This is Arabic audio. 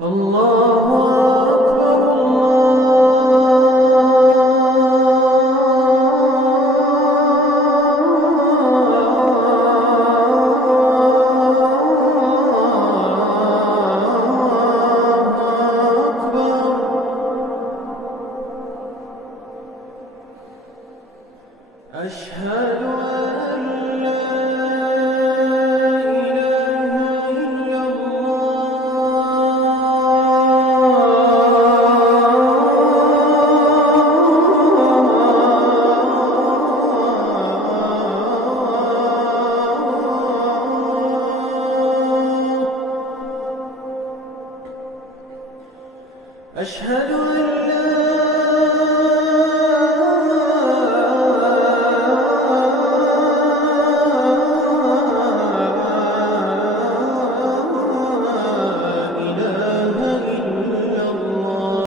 الله أكبر الله أكبر. أشهد أن لا إله إلا الله. أشهد أن